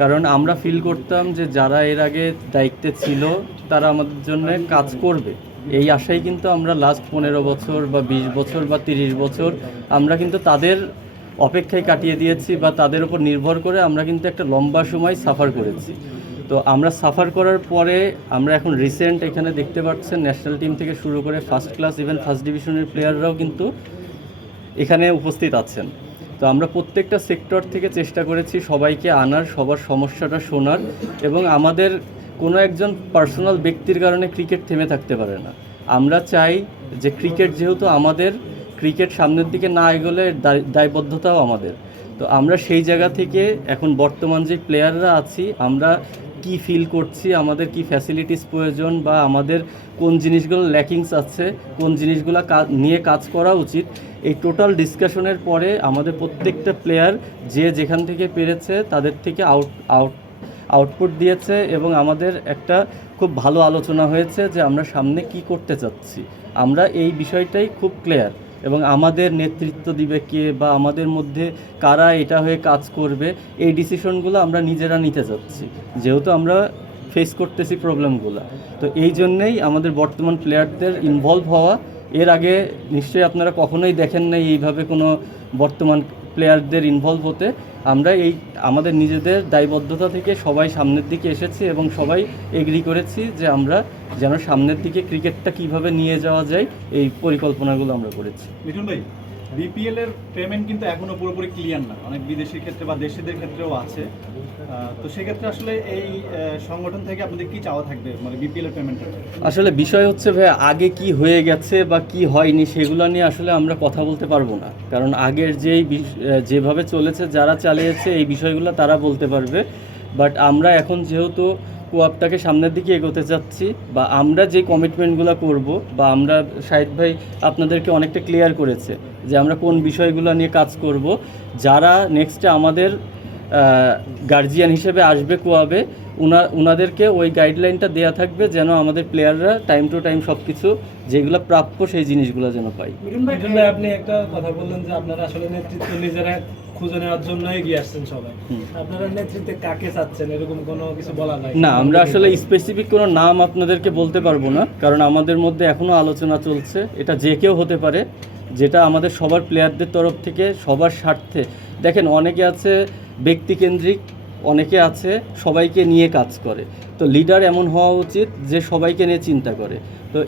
কারণ আমরা ফিল করতাম যে যারা এর আগে দায়িত্বে ছিল তারা আমাদের জন্য কাজ করবে, এই আশায় কিন্তু আমরা লাস্ট 15 বছর বা 20 বছর বা 30 বছর আমরা কিন্তু তাদের অপেক্ষায় কাটিয়ে দিয়েছি, বা তাদের উপর নির্ভর করে আমরা কিন্তু একটা লম্বা সময় সাফার করেছি। তো আমরা সাফার করার পরে আমরা এখন রিসেন্ট এখানে দেখতে পাচ্ছেন ন্যাশনাল টিম থেকে শুরু করে ফার্স্ট ক্লাস ইভেন ফার্স্ট ডিভিশনের প্লেয়াররাও কিন্তু এখানে উপস্থিত আছেন। তো আমরা প্রত্যেকটা সেক্টর থেকে চেষ্টা করেছি সবাইকে আনার, সবার সমস্যাটা শোনার, এবং আমাদের কোনো একজন পার্সোনাল ব্যক্তির কারণে ক্রিকেট থেমে থাকতে পারে না। আমরা চাই যে ক্রিকেট যেহেতু আমাদের, ক্রিকেট সামনের দিকে না এগোলে দায়বদ্ধতাও আমাদের। তো আমরা সেই জায়গা থেকে এখন বর্তমান যে প্লেয়াররা আছি আমরা কি ফিল করছি, আমাদের কি ফ্যাসিলিটিস প্রয়োজন, বা আমাদের কোন জিনিসগুলো ল্যাকিংস আছে, কোন জিনিসগুলো নিয়ে কাজ করা উচিত, এই টোটাল ডিসকাশনের পরে আমাদের প্রত্যেকটা প্লেয়ার যে যেখান থেকে পেরেছে তাদের থেকে আউটপুট দিয়েছে, এবং আমাদের একটা খুব ভালো আলোচনা হয়েছে যে আমরা সামনে কি করতে চাচ্ছি। আমরা এই বিষয়টাই খুব ক্লিয়ার, এবং আমাদের নেতৃত্ব দিবে কে বা আমাদের মধ্যে কারা এটা হয়ে কাজ করবে, এই ডিসিশনগুলো আমরা নিজেরা নিতে চাচ্ছি, যেহেতু আমরা ফেস করতেছি প্রবলেমগুলো। তো এই জন্যেই আমাদের বর্তমান প্লেয়ারদের ইনভলভ হওয়া। এর আগে নিশ্চয়ই আপনারা কখনোই দেখেন নাই এইভাবে কোনো বর্তমান প্লেয়ারদের ইনভলভ হতে। আমরা আমাদের নিজেদের দায়বদ্ধতা থেকে সবাই সামনের দিকে এসেছি, এবং সবাই এগ্রি করেছি যে আমরা যেন সামনের দিকে ক্রিকেটটা কিভাবে নিয়ে যাওয়া যায় এই পরিকল্পনাগুলো আমরা করেছি। মিঠুন ভাই, বিপিএল এর পেমেন্ট কিন্তু এখনো পুরোপুরি ক্লিয়ার না, অনেক বিদেশির ক্ষেত্রে বা দেশিদের ক্ষেত্রেও আছে। তো সেক্ষেত্রে আসলে এই সংগঠন থেকে আপনাদের কি চাওয়া থাকবে, মানে বিপিএল এর পেমেন্টের? আসলে বিষয় হচ্ছে ভাই, আগে কি হয়ে গেছে বা কি হয়নি সেগুলো নিয়ে আসলে আমরা কথা বলতে পারবো না, কারণ আগের যেভাবে চলেছে যারা চালিয়েছে এই বিষয়গুলো তারা বলতে পারবে। বাট আমরা এখন যেহেতু কোয়াপটাকে সামনের দিকে এগোতে চাচ্ছি, বা আমরা যে কমিটমেন্টগুলো করব, বা আমরা শাহিদ ভাই আপনাদেরকে অনেকটা ক্লিয়ার করেছে যে আমরা কোন বিষয়গুলো নিয়ে কাজ করব, যারা নেক্সটে আমাদের গার্জিয়ান হিসেবে আসবে কোয়াবে, ওনাদেরকে ওই গাইডলাইনটা দেওয়া থাকবে যেন আমাদের প্লেয়াররা টাইম টু টাইম সব কিছু যেগুলো প্রাপ্য সেই জিনিসগুলো যেন পাই। মিঠুন ভাই, আপনি একটা কথা বললেন যে আপনারা আসলে নেতৃত্ব নিজেরা খুঁজে নেওয়ার জন্য এগিয়ে আসছেন সবাই। আপনারা নেতৃত্বে কাকে চাচ্ছেন, এরকম কোনো কিছু বলা যায় না? আমরা আসলে স্পেসিফিক কোনো নাম আপনাদেরকে বলতে পারবো না, কারণ আমাদের মধ্যে এখনও আলোচনা চলছে। এটা যে কেউ হতে পারে, যেটা আমাদের সবার প্লেয়ারদের তরফ থেকে সবার স্বার্থে। দেখেন, অনেকে আছে ব্যক্তিকেন্দ্রিক, অনেকে আছে সবাইকে নিয়ে কাজ করে। তো লিডার এমন হওয়া উচিত যে সবাইকে নিয়ে চিন্তা করে। তো